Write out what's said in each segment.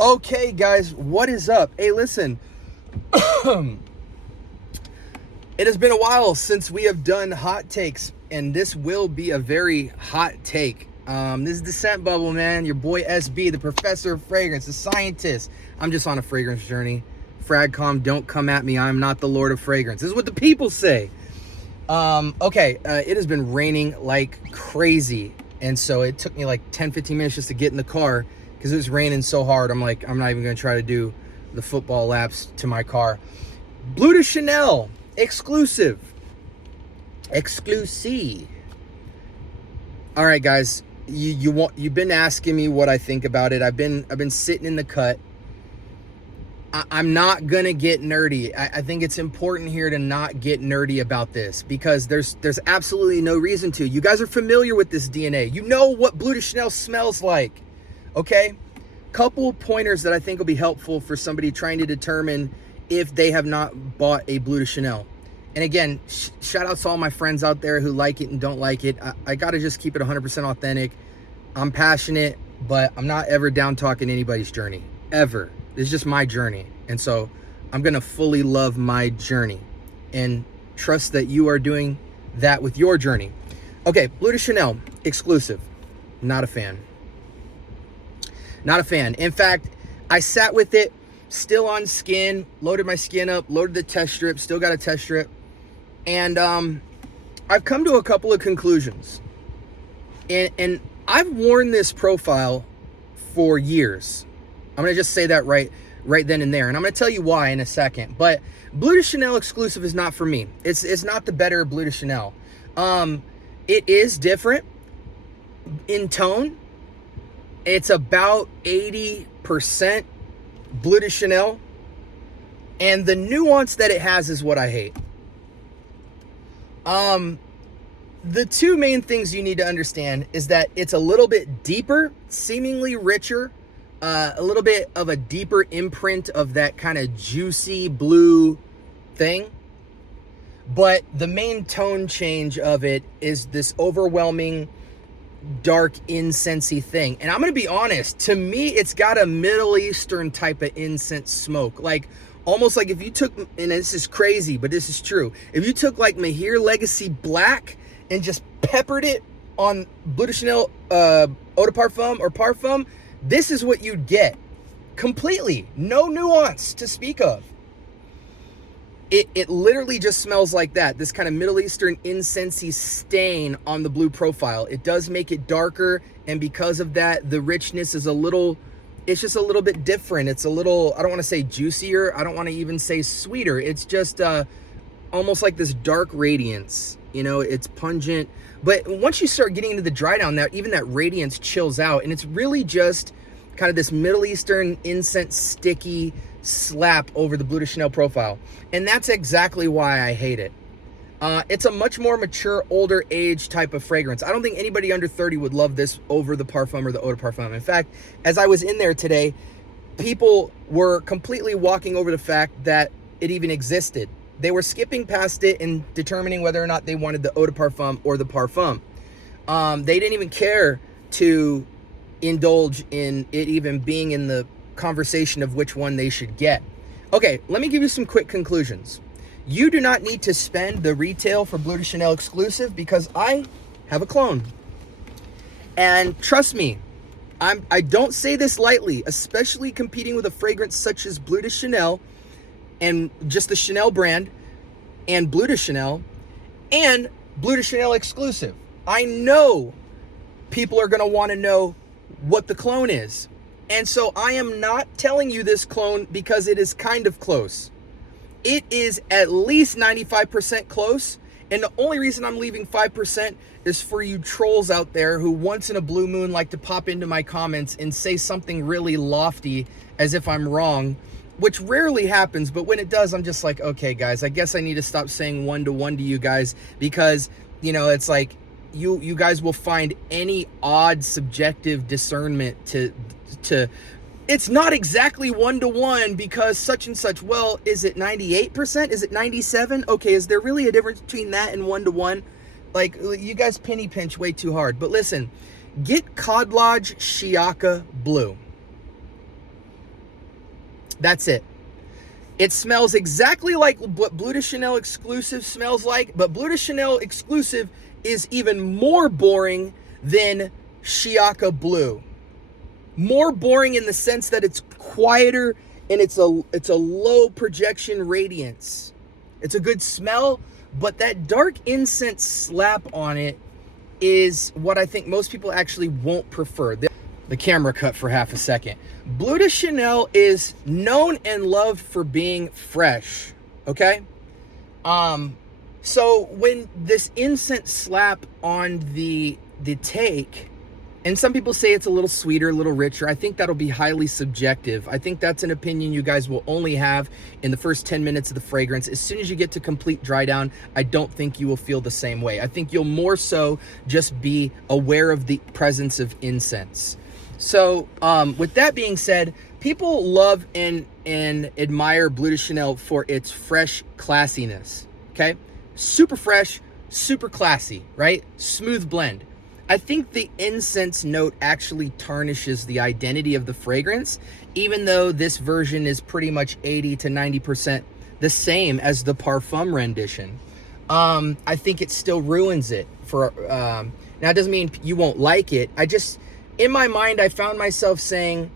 Okay, guys, what is up? Hey, listen. It has been a while since we have done hot takes, and this will be a very hot take. This is the scent bubble, man. Your boy SB, the professor of fragrance, the scientist. I'm just on a fragrance journey. FragCom, don't come at me. I'm not the Lord of Fragrance. This is what the people say. It has been raining like crazy, and so it took me like 10-15 minutes just to get in the car because it was raining so hard. I'm like, I'm not even gonna try to do the football laps to my car. Bleu de Chanel Exclusive. All right, guys, you've been asking me what I think about it. I've been sitting in the cut. I'm not gonna get nerdy. I think it's important here to not get nerdy about this because there's absolutely no reason to. You guys are familiar with this DNA. You know what Bleu de Chanel smells like, okay? Couple pointers that I think will be helpful for somebody trying to determine if they have not bought a Bleu de Chanel. And again, shout out to all my friends out there who like it and don't like it. I gotta just keep it 100% authentic. I'm passionate, but I'm not ever down talking anybody's journey, ever. It's just my journey. And so I'm going to fully love my journey and trust that you are doing that with your journey. Okay, Bleu de Chanel Exclusive. Not a fan. Not a fan. In fact, I sat with it, still on skin, loaded my skin up, loaded the test strip, still got a test strip. And I've come to a couple of conclusions. And I've worn this profile for years. I'm going to just say that right then and there. And I'm going to tell you why in a second. But Bleu de Chanel Exclusive is not for me. It's not the better Bleu de Chanel. It is different in tone. It's about 80% Bleu de Chanel. And the nuance that it has is what I hate. The two main things you need to understand is that it's a little bit deeper, seemingly richer, a little bit of a deeper imprint of that kind of juicy blue thing. But the main tone change of it is this overwhelming dark incensey thing. And I'm going to be honest, to me, it's got a Middle Eastern type of incense smoke. Like almost like if you took, and this is crazy, but this is true. If you took like Mahir Legacy Black and just peppered it on Bleu de Chanel Eau de Parfum or Parfum, this is what you'd get. Completely. No nuance to speak of. It literally just smells like that. This kind of Middle Eastern incensey stain on the blue profile. It does make it darker, and because of that, the richness is it's just a little bit different. It's a little, I don't want to say juicier. I don't want to even say sweeter. It's just almost like this dark radiance. You know, it's pungent. But once you start getting into the dry down, even that radiance chills out. And it's really just kind of this Middle Eastern incense sticky slap over the Bleu de Chanel profile. And that's exactly why I hate it. It's a much more mature, older age type of fragrance. I don't think anybody under 30 would love this over the Parfum or the Eau de Parfum. In fact, as I was in there today, people were completely walking over the fact that it even existed. They were skipping past it and determining whether or not they wanted the Eau de Parfum or the Parfum. They didn't even care to indulge in it even being in the conversation of which one they should get. Okay, let me give you some quick conclusions. You do not need to spend the retail for Bleu de Chanel Exclusive because I have a clone. And trust me, I don't say this lightly, especially competing with a fragrance such as Bleu de Chanel and just the Chanel brand and Bleu de Chanel and Bleu de Chanel Exclusive. I know people are going to want to know what the clone is. And so I am not telling you this clone because it is kind of close. It is at least 95% close. And the only reason I'm leaving 5% is for you trolls out there who once in a blue moon like to pop into my comments and say something really lofty as if I'm wrong, which rarely happens. But when it does, I'm just like, okay, guys, I guess I need to stop saying 1-to-1 to you guys because, you know, it's like you guys will find any odd subjective discernment to it's not exactly 1-to-1 because such and such. Well, is it 98%? Is it 97? Okay, is there really a difference between that and 1-to-1? Like, you guys penny pinch way too hard. But listen, get Cod Lodge Shiaka Blue. That's it. It smells exactly like what Bleu de Chanel Exclusive smells like, but Bleu de Chanel Exclusive is even more boring than Shiaka Blue. More boring in the sense that it's quieter and it's a low projection radiance. It's a good smell, but that dark incense slap on it is what I think most people actually won't prefer. The camera cut for half a second. Bleu de Chanel is known and loved for being fresh, okay? So when this incense slap on the take, and some people say it's a little sweeter, a little richer, I think that'll be highly subjective. I think that's an opinion you guys will only have in the first 10 minutes of the fragrance. As soon as you get to complete dry down, I don't think you will feel the same way. I think you'll more so just be aware of the presence of incense. So with that being said, people love and admire Bleu de Chanel for its fresh classiness, okay? Super fresh, super classy, right? Smooth blend. I think the incense note actually tarnishes the identity of the fragrance, even though this version is pretty much 80 to 90% the same as the Parfum rendition. I think it still ruins it. Now, it doesn't mean you won't like it. In my mind, I found myself saying,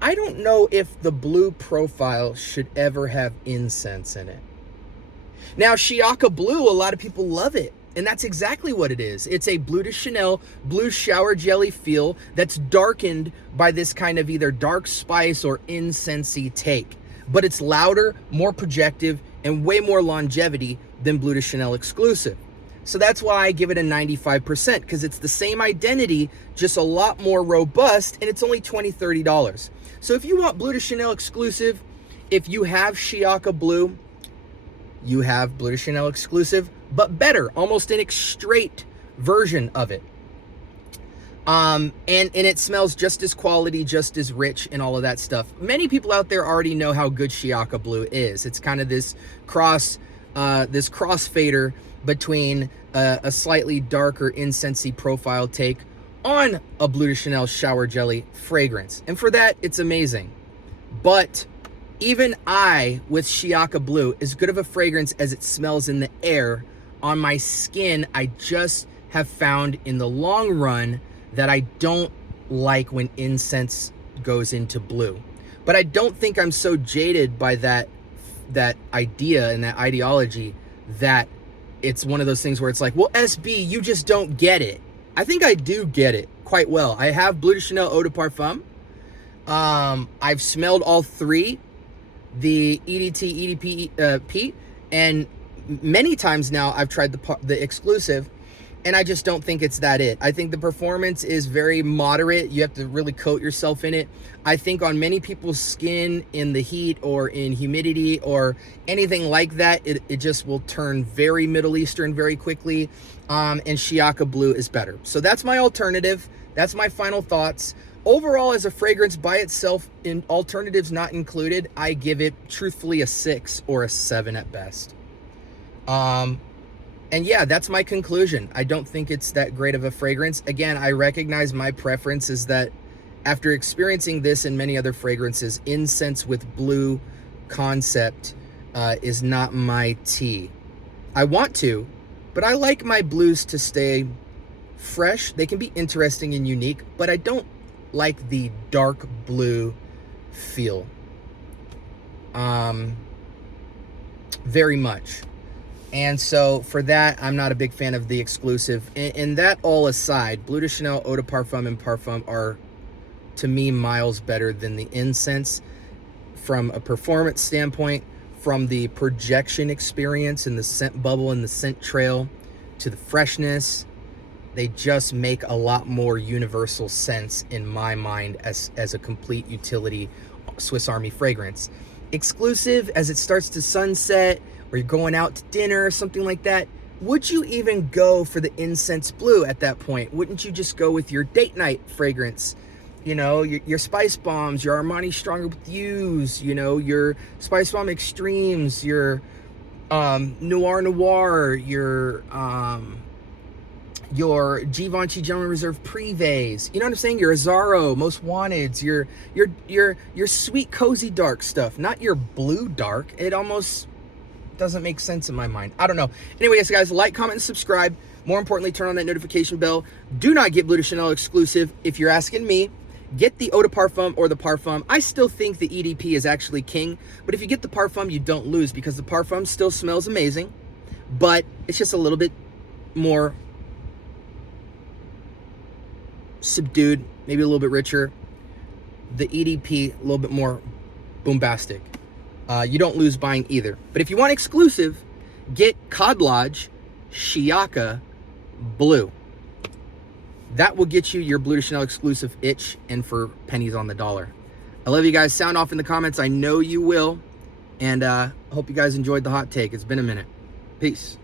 I don't know if the blue profile should ever have incense in it. Now, Shiaka Blue, a lot of people love it. And that's exactly what it is. It's a Bleu de Chanel blue shower jelly feel that's darkened by this kind of either dark spice or incensey take. But it's louder, more projective, and way more longevity than Bleu de Chanel Exclusive. So that's why I give it a 95%, because it's the same identity, just a lot more robust, and it's only $20, $30. So if you want Bleu de Chanel Exclusive, if you have Shiaka Blue, you have Bleu de Chanel Exclusive, but better, almost an straight version of it. And it smells just as quality, just as rich, and all of that stuff. Many people out there already know how good Shiaka Blue is. It's kind of this crossfader between a slightly darker incensey profile take on a Bleu de Chanel shower jelly fragrance. And for that, it's amazing. But even I, with Shiaka Blue, as good of a fragrance as it smells in the air, on my skin, I just have found in the long run that I don't like when incense goes into blue. But I don't think I'm so jaded by that idea and that ideology that it's one of those things where it's like, well, SB, you just don't get it. I think I do get it quite well. I have Bleu de Chanel Eau de Parfum. I've smelled all three, the EDT, EDP, Pete, and many times now I've tried the Exclusive, and I just don't think it's that it. I think the performance is very moderate. You have to really coat yourself in it. I think on many people's skin in the heat or in humidity or anything like that, it just will turn very Middle Eastern very quickly, and Shiaka Blue is better. So that's my alternative. That's my final thoughts. Overall, as a fragrance by itself, in alternatives not included, I give it truthfully a 6 or a 7 at best. And yeah, that's my conclusion. I don't think it's that great of a fragrance. Again, I recognize my preference is that after experiencing this and many other fragrances, incense with blue concept is not my tea. I want to, but I like my blues to stay fresh. They can be interesting and unique, but I don't like the dark blue feel very much. And so for that, I'm not a big fan of the Exclusive. And that all aside, Bleu de Chanel Eau de Parfum and Parfum are, to me, miles better than the incense from a performance standpoint, from the projection experience and the scent bubble and the scent trail to the freshness. They just make a lot more universal sense in my mind as a complete utility Swiss Army fragrance. Exclusive, as it starts to sunset, or you're going out to dinner or something like that, would you even go for the incense blue at that point? Wouldn't you just go with your date night fragrance? You know, your Spice Bombs, your Armani Stronger with You's, you know, your Spice Bomb Extremes, your Noir, your your Givenchy Gentleman Reserve Privé, you know what I'm saying? Your Azzaro Most Wanteds, your sweet cozy dark stuff, not your blue dark. It almost doesn't make sense in my mind. I don't know. Anyways, guys, like, comment, and subscribe. More importantly, turn on that notification bell. Do not get Bleu de Chanel Exclusive. If you're asking me, get the Eau de Parfum or the Parfum. I still think the EDP is actually king, but if you get the Parfum, you don't lose, because the Parfum still smells amazing, but it's just a little bit more subdued, maybe a little bit richer. The EDP, a little bit more bombastic. You don't lose buying either. But if you want exclusive, get Cod Lodge Shiaka Blue. That will get you your Bleu de Chanel Exclusive itch, and for pennies on the dollar. I love you guys. Sound off in the comments. I know you will. And hope you guys enjoyed the hot take. It's been a minute. Peace.